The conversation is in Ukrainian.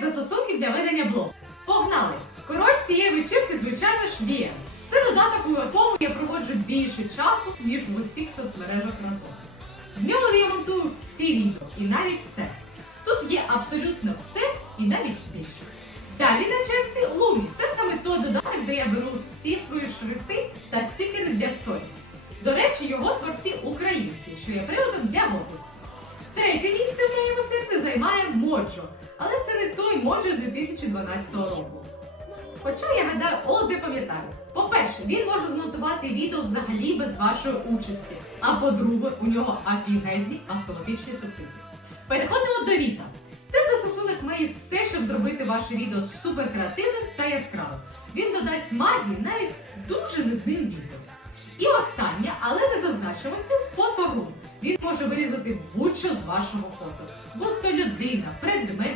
5 застосунків для ведення блогу. Погнали! Король цієї вечірки, звичайно ж, VM. Це додаток, у якому я проводжу більше часу, ніж в усіх соцмережах разом. В ньому я монтую всі відео, і навіть це. Тут є абсолютно все і навіть більше. Далі на черзі Лумі. Це саме той додаток, де я беру всі свої шрифти та стикери для сторіс. До речі, його творці українці, що є приводом для гордості. Третє місце в моєму серці займає Моджо, але це не той Моджо 2012 року. Хоча я гадаю, Олди пам'ятають. По-перше, він може змонтувати відео взагалі без вашої участі. А по-друге, у нього офігезні автоматичні субтитри. Переходимо до Віта. Це застосунок має все, щоб зробити ваше відео супер креативним та яскравим. Він додасть магії навіть дуже нудним відео. І останнє, але не за значимостю, фоторум. Він може вирізати будь-що з вашого фото, будь то людина, предмет.